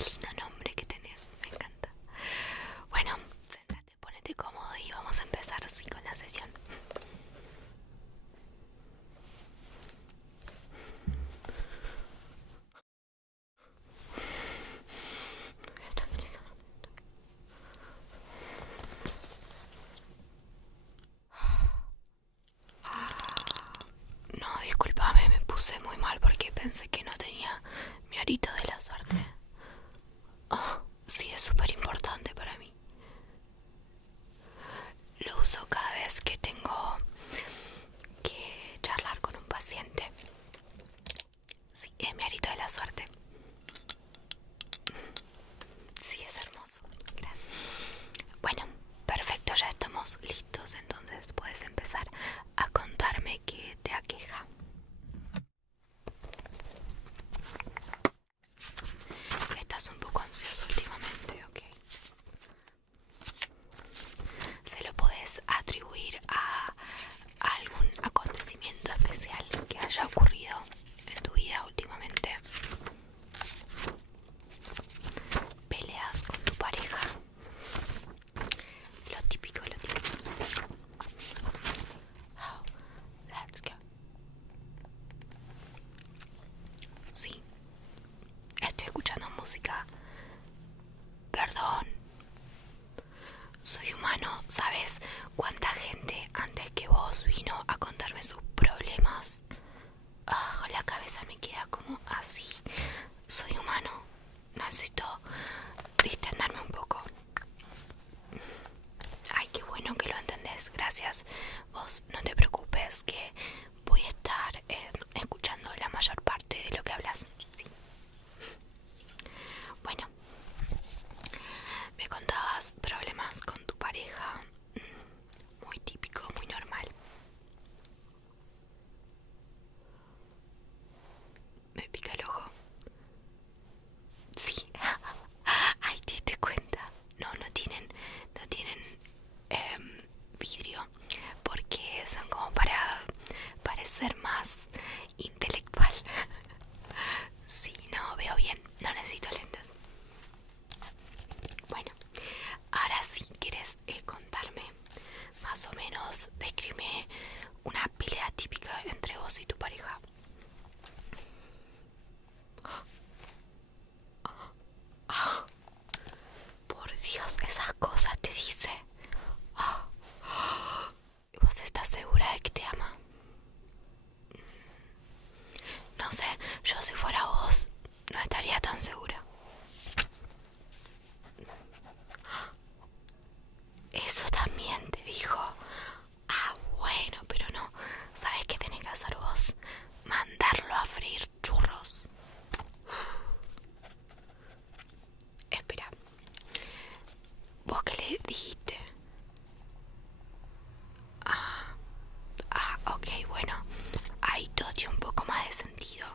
lindo nombre que tenés, me encanta. Bueno, sentate, ponete cómodo y vamos a empezar así con la sesión. No, discúlpame, me puse muy mal porque pensé que no tenía mi arito de la suerte. Oh, sí, es súper importante para mí. Lo uso cada vez que tengo que charlar con un paciente. Sí, es mi arito de la suerte. Sí, es hermoso. Gracias. Bueno, perfecto, ya estamos listos. Entonces puedes empezar a contarme qué te aqueja. Estás un poco ansioso últimamente, ¿ok? ¿Se lo podés atribuir a algún acontecimiento especial que haya ocurrido en tu vida últimamente? ¿Peleas con tu pareja? Lo típico, lo típico. Sí. Oh, that's good. Sí, estoy escuchando música. Perdón, soy humano. ¿Sabes cuánta gente antes que vos vino a contarme sus problemas? Ah, la cabeza me queda como así. Soy humano. Necesito distenderme un poco. Ay, qué bueno que lo entendés. Gracias. Vos no te preocupes que voy a estar escuchando la mayor parte de lo que hablas. Sí. Bueno, me contabas problemas con tu pareja. Muy típico, muy normal. Me pica el ojo. Sí. Ay, te diste cuenta. No, no tienen vidrio porque son como para parecer más intelectual. Sí, no, veo bien. No necesito lentes. Bueno, ahora sí, ¿quieres contarme más o menos? Describe una pelea típica entre vos y tu pareja. Por Dios, esas cosas te dice. ¿Y vos estás segura de que te ama? No sé, yo si fuera vos no estaría tan segura. Eso también te dijo. Ah, bueno, pero no. ¿Sabes qué tenés que hacer vos? Mandarlo a freír churros. Espera, ¿vos qué le dijiste? Ok, bueno. Ahí todo tiene un poco más de sentido.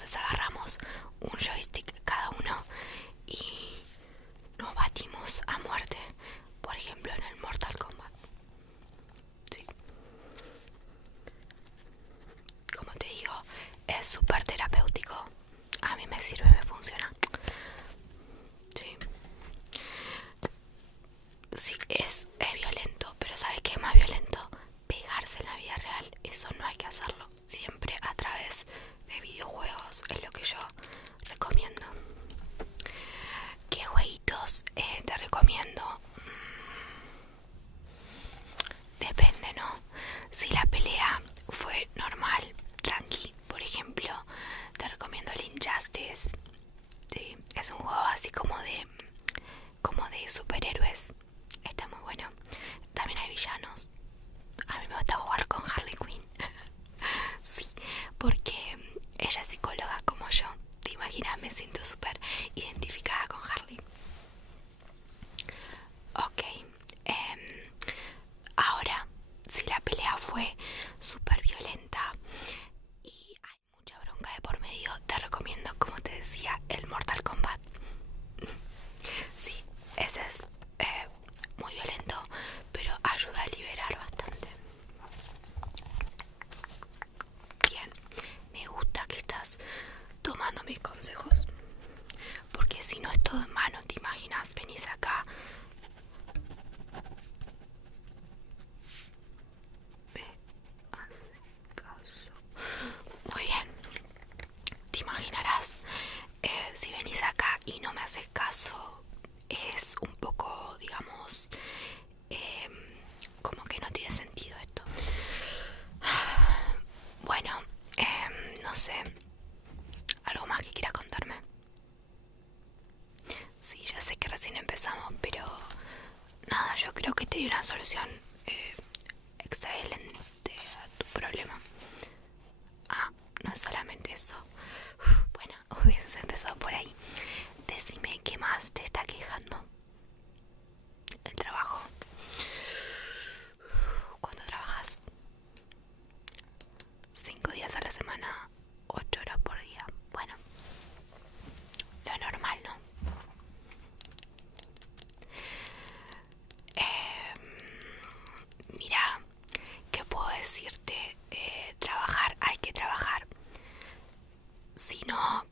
Entonces agarramos un joystick cada uno y nos batimos a muerte. Por ejemplo, en el Mortal Kombat. Sí. Como te digo, es súper terapéutico. A mí me sirve, me funciona. Sí. Sí, es violento, pero ¿sabes qué es más violento? Pegarse en la vida real. Eso no hay que hacerlo. Siempre a través de videojuegos es lo que yo recomiendo. ¿Qué jueguitos te recomiendo? Depende, ¿no? Si la pelea fue normal, tranqui, por ejemplo, te recomiendo el Injustice. Sí, es un juego así como de superhéroes. Está muy bueno. También hay villanos. A mí me gusta jugar con Harley Quinn. Sí, porque ella es psicóloga como yo. Te imaginas, me siento súper identificada con Harley. Ok. Ahora, si la pelea fue súper violenta y hay mucha bronca de por medio, te recomiendo, como te decía, el Mortal Kombat. Sí, ese es muy violento, pero ayuda a liberar bastante. Bien, me gusta que estás tomando mis consejos, porque si no es todo en mano, te imaginas, venís acá. Me haces caso. Muy bien, te imaginarás, si venís acá y no me haces caso, es un poco, digamos, como que no tiene sentido esto. Bueno, no sé, ¿algo más que quieras contarme? Sí, ya sé que recién empezamos, pero nada, yo creo que te di una solución excelente a tu problema. Ah, no es solamente eso. Bueno, hubieses empezado por ahí. Decime qué más te está quejando. El trabajo. ¿Cuándo trabajas? 5 días a la semana, 8 horas por día. Bueno, lo normal, ¿no? Mira, ¿qué puedo decirte? Trabajar, hay que trabajar. Si no,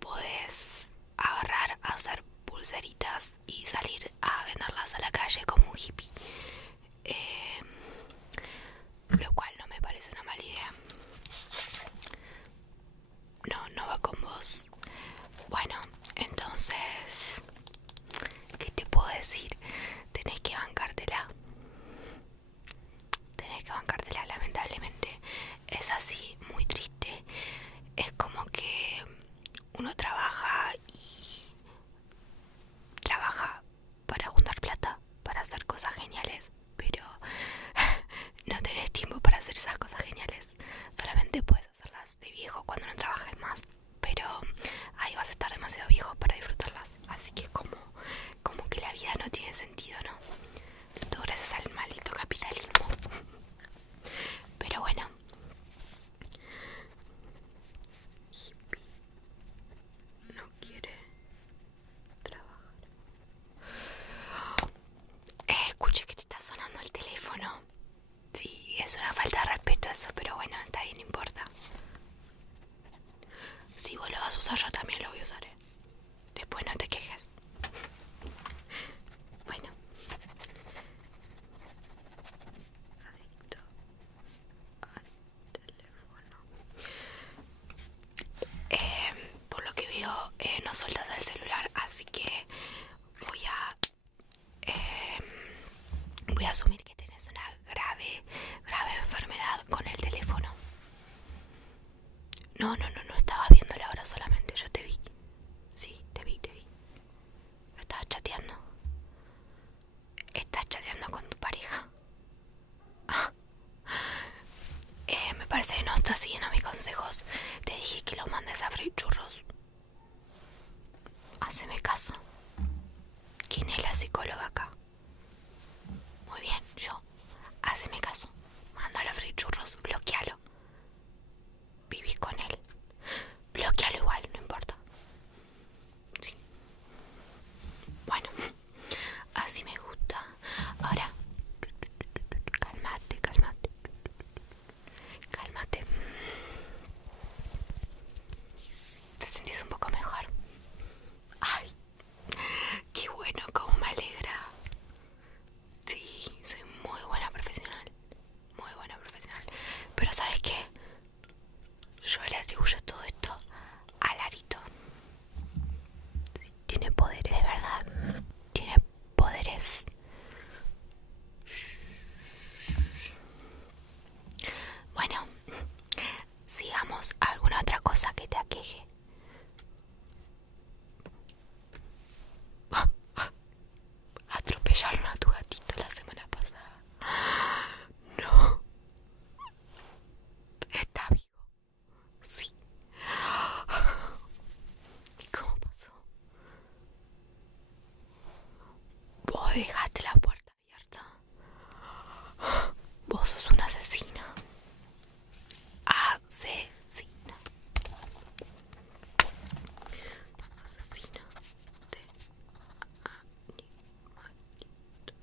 podés agarrar a hacer pulseritas y salir a venderlas a la calle como un hippie. Lo cual no me parece una mala idea. No, no va con vos. Bueno, entonces, ¿qué te puedo decir? Tenés que bancártela. Tenés que bancártela, lamentablemente. Es así, muy triste. Es como que uno trabaja y trabaja para juntar plata, para hacer cosas geniales, pero no tenés tiempo para hacer esas cosas geniales. Solamente puedes hacerlas de viejo cuando no trabajes más, pero ahí vas a estar demasiado viejo para disfrutarlas. Así que como que la vida no tiene sentido, ¿no? Todo gracias al maldito capitalismo. Pero bueno. Hippie no quiere trabajar. Escuché que te está sonando el teléfono. Sí, es una falta de respeto eso, pero bueno, está bien, no importa. Si vos lo vas a usar, yo también lo voy a usar, ¿eh? Después no te quejes. Bueno. Adicto al teléfono. Por lo que veo, no soltas el celular, así que voy a asumir que tenés una grave enfermedad con el teléfono. No, estabas viendo la hora solamente, yo te vi. Sí, te vi. Estabas chateando. ¿Estás chateando con tu pareja? Ah. Me parece que no estás siguiendo mis consejos. Te dije que lo mandes a freír churros. Haceme caso. ¿Quién es la psicóloga acá? Muy bien, yo. Haceme caso. Mándalo a freír churros. Bloquealo. Viví con él. Bloquealo. sentís un poco mejor. Ay, qué bueno, cómo me alegra. Sí, soy muy buena profesional. Muy buena profesional. Pero ¿sabes qué? Yo le atribuyo todo esto a Larito. Sí, tiene poderes, de verdad. Tiene poderes. Bueno, sigamos a alguna otra cosa que te aqueje. Atropellaron a tu gatito la semana pasada. No. Está vivo. Sí. ¿Y cómo pasó? Vos dejaste la puerta abierta. Vos sos una asesina. Asesina. Asesina de animalito.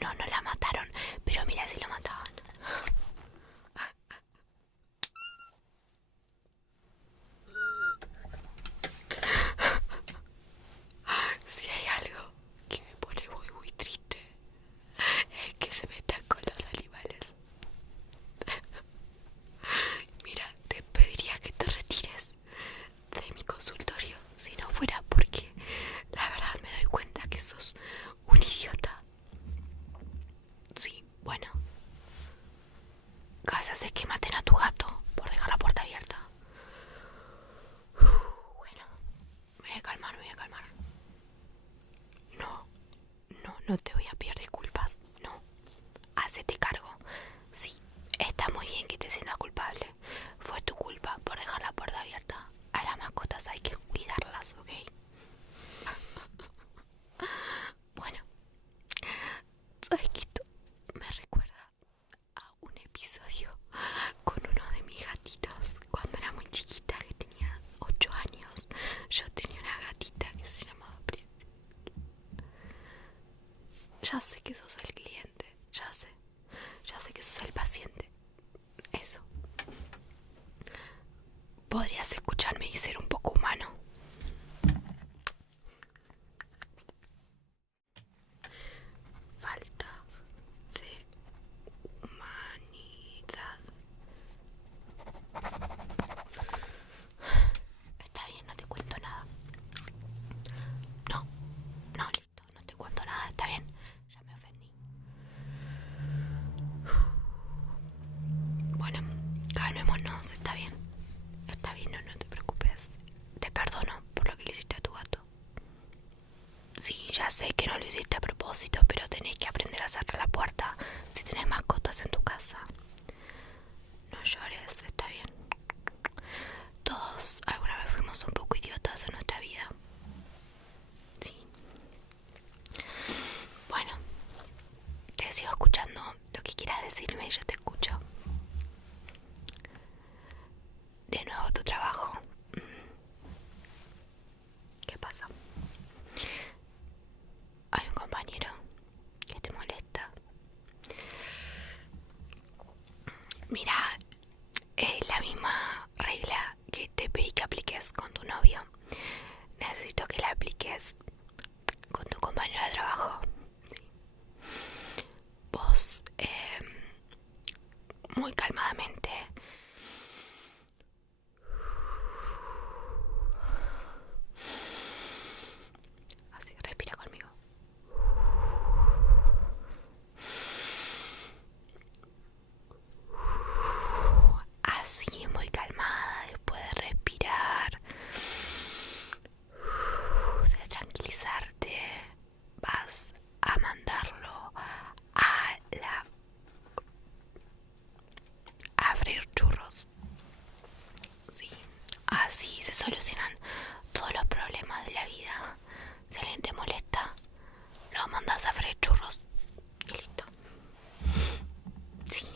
No, no la mataron. Pero mira si la mataban. Si hay algo que me pone muy muy triste es que se metan con los animales. Mira, te pediría que te retires de mi consultorio si no fuera porque la verdad me doy cuenta que sos un idiota. Sí, bueno. Casas es que maten a tu gato por dejar la puerta abierta. Bueno, me voy a calmar, me voy a calmar. No, no te voy a pedir disculpas. No, hacete cargo. Sí, está muy bien que te sientas culpable. Fue tu culpa por dejar la puerta abierta. A las mascotas hay que cuidarlas, ¿ok? Bueno, ¿sabes qué? Esto me recuerda a un episodio con uno de mis gatitos cuando era muy chiquita, que tenía 8 años. Yo tenía una gatita que se llamaba Priscila. Ya sé que sos el cliente, ya sé que sos el paciente. Eso. Podrías escucharme y ser un poco humano. Falta de humanidad. Está bien, no te cuento nada. No, listo, no te cuento nada, está bien. Ya me ofendí. Bueno, calmémonos, está bien. Está bien, no te preocupes. Te perdono por lo que le hiciste a tu gato. Sí, ya sé que no lo hiciste a propósito, pero tenés que aprender a cerrar la puerta si tenés mascotas en tu casa. No llores, está bien. Todos alguna vez fuimos un poco idiotas en nuestra vida. Sí. Bueno, te sigo escuchando lo que quieras decirme y yo te escucho. De nuevo tu trabajo. ¿Qué pasa? Hay un compañero que te molesta. Mira, la misma regla que te pedí que apliques con tu novio. Necesito que la apliques con tu compañero de trabajo. ¿Sí? Vos, muy calmadamente, así, respira conmigo. Así, muy calmada, después de respirar, de tranquilizarte, vas a mandarlo a freír churros. Sí, así se solucionan todos los problemas de la vida. Si alguien te molesta, lo mandas a freír churros y listo. Sí,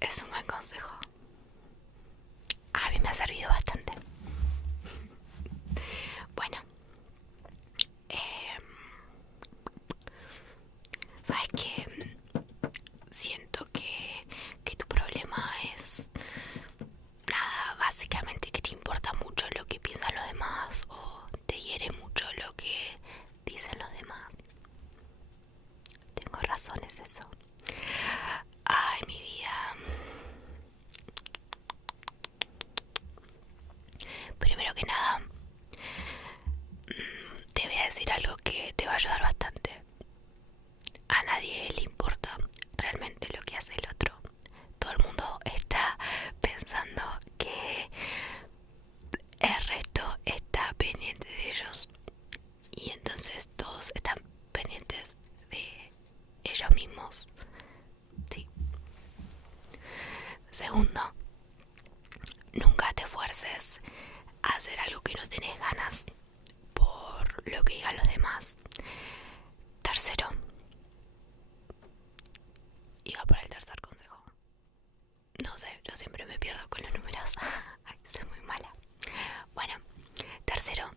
es un buen consejo. A mí me ha servido bastante. Bueno, ¿sabes qué? Siento que tu problema es nada, básicamente que Segundo, nunca te fuerces a hacer algo que no tenés ganas por lo que digan los demás. Tercero, iba por el tercer consejo. No sé, yo siempre me pierdo con los números. Ay, soy muy mala. Bueno, tercero,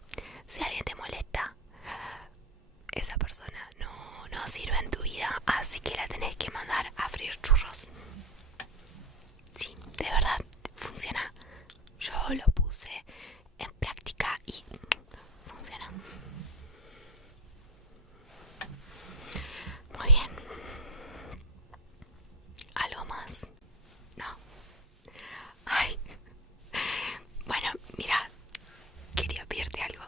si alguien te molesta, esa persona no sirve en tu vida, así que la tenés que mandar a freír churros. Sí, de verdad, funciona. Yo lo puse en práctica y funciona. Muy bien. ¿Algo más? No. Ay. Bueno, mira, quería pedirte algo.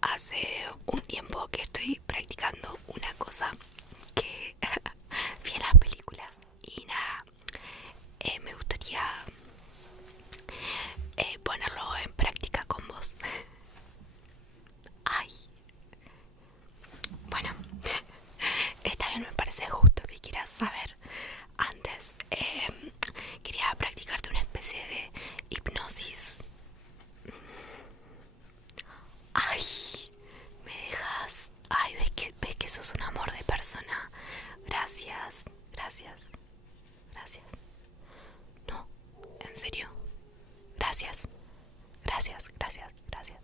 Hace un tiempo que estoy practicando una cosa que vi en las películas y nada, me gustaría ponerlo en práctica con vos. Ay, bueno, está bien, me parece justo que quieras saber. Antes, quería practicarte una especie de hipnosis. Ay, me dejas. Ay, ves que sos un amor de persona. Gracias, gracias, gracias. No, en serio. Gracias, gracias, gracias, gracias.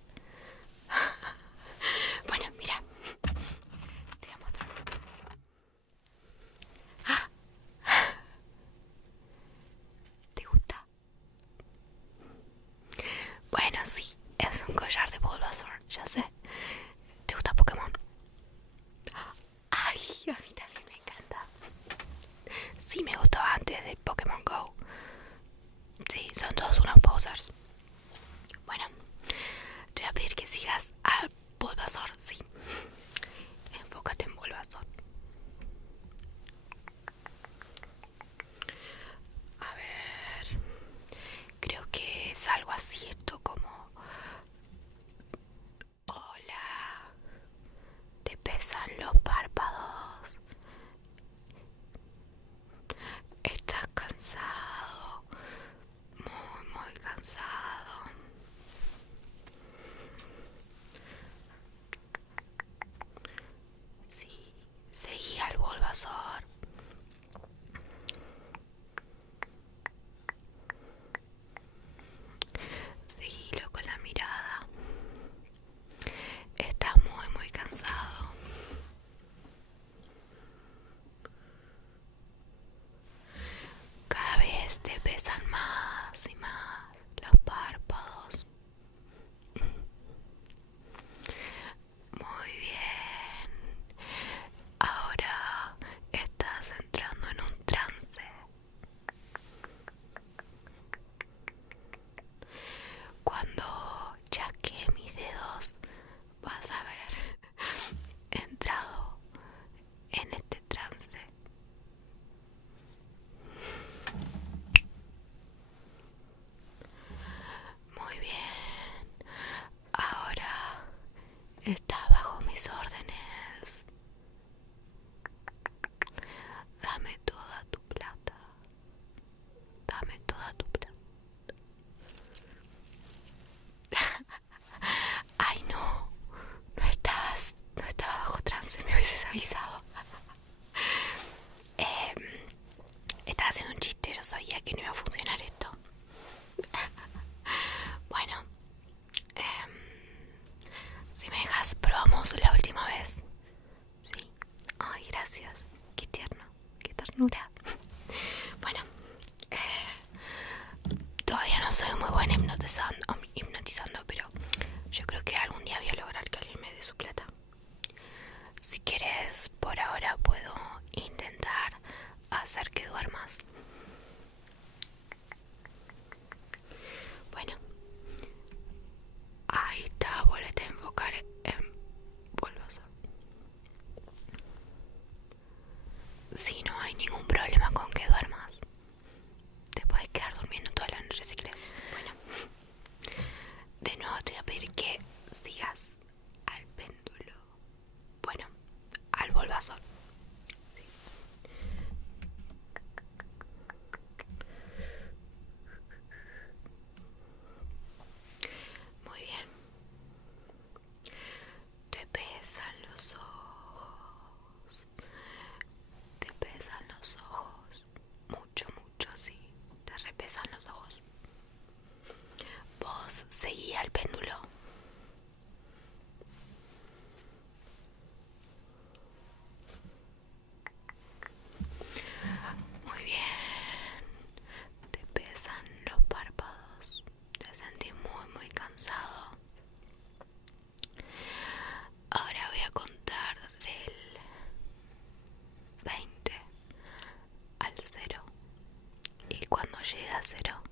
Bueno, mira, te voy a mostrar. Ah, ¿te gusta? Bueno, sí, es un collar de Bulbasaur, ya sé. ¿Te gusta Pokémon? Ay, a mí también me encanta. Sí, me gustaba antes de Pokémon Go. Sí, son todos unos posers. Bueno, te voy a pedir que sigas a Bulbasaur, sí. Enfócate en Bulbasaur. A ver, creo que es algo así, esto como... Hola, te pesan los párpados. Estás cansado, muy cansado. Sí, seguí al Bulbasaur. Seguilo con la mirada. Estás muy cansado. Cada vez te pesan más y más los párpados. Muy bien. Ahora estás entrando en un trance. Cuando chasquee mis dedos, vas a haber entrado en este trance. Muy bien. Ahora está bajo mis órdenes. Dame toda tu plata. Dame toda tu plata. Ay, no estaba bajo trance, me hubieses avisado. Estaba haciendo un chiste, yo sabía que no iba a funcionar esto. Bueno, si me dejas, probamos la última vez. Sí. Ay, gracias. Qué tierno, qué ternura. Bueno, todavía no soy muy buena hipnotizando, pero yo creo que algún día voy a lograr que alguien me dé su plata. Si quieres, por ahora puedo intentar hacer que duermas. Bueno, ahí está, vuélvete a enfocar en Bulbasaur. Si no hay ningún problema con que duermas, te puedes quedar durmiendo toda la noche si quieres. Bueno, de nuevo te voy a pedir que sigas al péndulo. Bueno, al Bulbasaur. Sí. acero.